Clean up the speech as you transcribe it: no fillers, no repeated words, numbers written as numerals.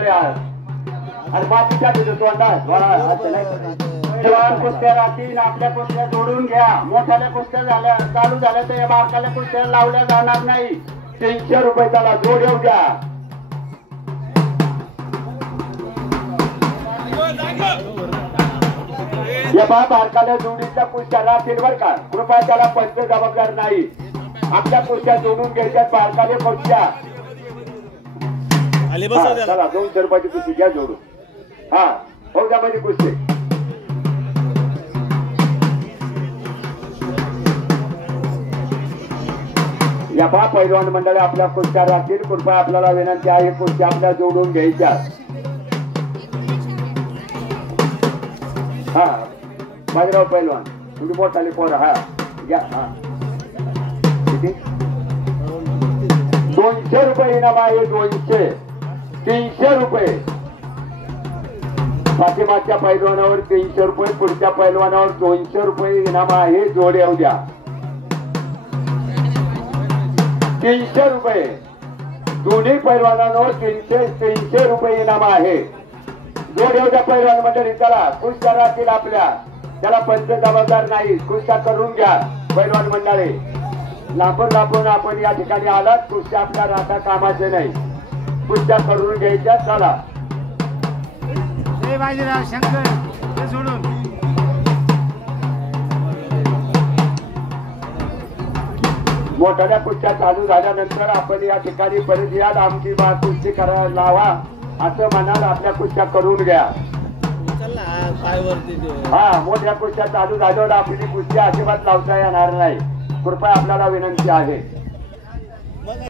आणि मातीच्या जवान कुस्त्या राहतील आपल्या कुस्त्या जोडून घ्या. मोठ्याल्या कुस्त्या झाल्या चालू झाल्या तर या बारकाल्या कुस्त्या लावल्या जाणार नाही. 300 रुपये त्याला जोड येऊ द्या. या बारकाल्या जोडीच्या कुस्त्या राहतील बर का. कृपया त्याला पंच जबाबदार नाही. आपल्या कुस्त्या जोडून घ्यायच्या बारकाल्या कुस्त्या. चला 200 रुपयाची कुस्ती घ्या जोडून. हा फौजामध्ये कुस्ती. या पैलवान मंडळी आपल्या कुस्त्या राहतील. कृपया आपल्याला विनंती आहे कुस्त्या आपल्या जोडून घ्यायच्या. हा बाजीराव पैलवान तुम्ही मोठाले पोर. हा घ्या. हा किती 200 रुपये इनाम आहे. 200 300 रुपये पाठीमागच्या पैलवानावर 300 रुपये. पुढच्या पैलवानावर 200 रुपये इनाम आहे. जोड येऊ द्या. 300 रुपये दोन्ही पैलवानांवर 300 रुपये इनाम आहे. जोड येऊ द्या पैलवान मंडळी. चला कुस्त्या राहतील आपल्या. त्याला पंच जबाबदार नाही. कुस्त्या करून घ्या पैलवान मंडळी. लांबून आपण या ठिकाणी आलात. कुस्त्या आपल्या राहता कामाचे नाही. कुस्त्या करून घ्यायच्या. चला बाजीराव शंकर सोडून मोठ्या कुस्त्या चालू झाल्यानंतर आपण या ठिकाणी परत याल. आमची कुस्ती करायला लावा असं म्हणाल. आपल्या कुस्त्या करून घ्या. हा मोठ्या कुस्त्या चालू झाल्यावर आपली कुस्ती अजिबात लावता येणार नाही. कृपया आपल्याला विनंती आहे.